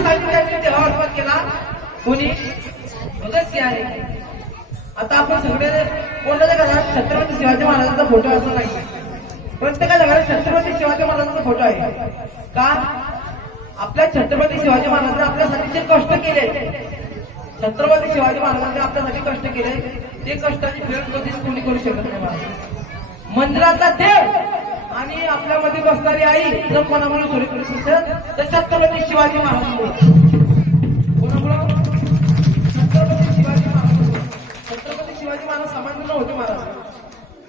सांगितलं तेव्हा अर्पण केला? कोणी? आहे आता आपण सगळे कोणाच्या घरात छत्रपती शिवाजी महाराजांचा फोटो असं नाही. प्रत्येकाच्या घरात छत्रपती शिवाजी महाराजांचा फोटो आहे. का? आपल्या छत्रपती शिवाजी महाराजांनी आपल्यासाठी जे कष्ट केले छत्रपती शिवाजी महाराजांनी आपल्यासाठी कष्ट केले ते कष्टाची फेड कधीच कोणी करू शकत नाही. महाराज मंदिरातला देव आपल्यामध्ये बसणारी आई जर कोणामुळे चोरी करू शकत तर छत्रपती शिवाजी महाराज कोणामुळं? छत्रपती शिवाजी महाराज छत्रपती शिवाजी महाराज सामान्य नव्हते महाराज.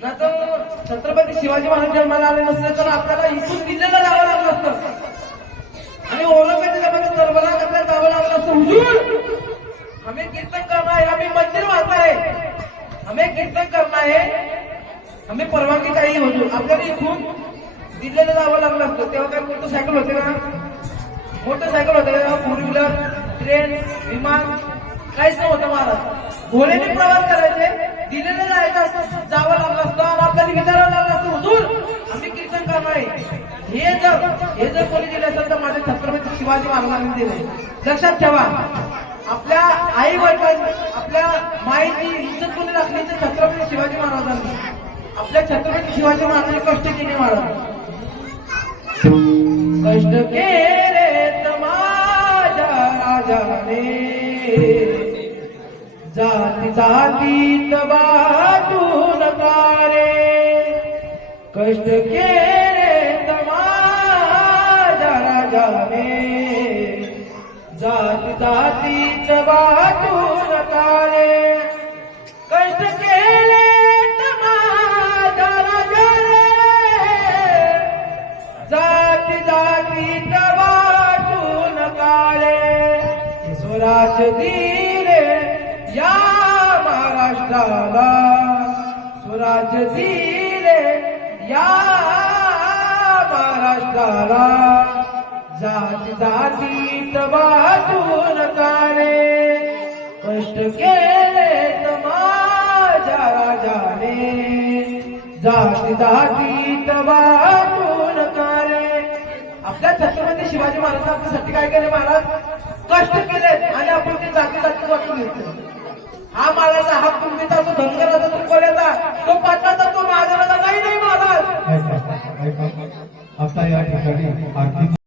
ना तर छत्रपती शिवाजी महाराज जन्माला आले नसते तर आपल्याला इथून दिल्लीला जावं लागलं असतं. आणि औरंगजेबाच्या दरबारात करण्यात जावं लागलं असतं. हुजूर! हमें कीर्तन करना है हमें मंदिर वाचा है हमें कीर्तन करना है हमें परवानगी काही होतो आपल्याला इथून दिल्लीला जावं लागलं असतं तेव्हा काय मोटरसायकल होते का मोटरसायकल होते तेव्हा फोर व्हीलर ट्रेन विमान काहीच नव्हतं महाराज घोड्याने प्रवास करायचे दिल्लीला जायचं असतं जावं लागलं असतं आणि आपल्याला विचारावं लागलं असतं हुजूर आम्ही कीर्तन करणार आहे. हे जर हे जर कोणी दिले असेल तर माझे छत्रपती शिवाजी महाराजांनी दिले. लक्षात ठेवा आपल्या आई वडिलांनी आपल्या माईची इज्जत कोणी राखली तर छत्रपती शिवाजी महाराजांनी. आपल्या छत्रपती शिवाजी महाराजांनी कष्ट केले महाराज कष्ट केले माझ्या राजाने. जाती जातीत वाटून तारे कष्ट केले माझ्या राजाने. जाती जातीत वाटून वाटून काळे स्वराज दिले या महाराष्ट्राला. स्वराज दिले या महाराष्ट्राला. जाती जातीत वाटून काळे कष्ट केले माझ्या राजाने. जाती जातीत वाटून त्या छत्रपती शिवाजी महाराज आपल्यासाठी काय केले महाराज कष्ट केले आणि आपण ते जाती जाती वाटून घेतले. हा महाराजा हा तुमचा जो धनगराचा तो कोल्याचा तो पात्राचा तो महाराज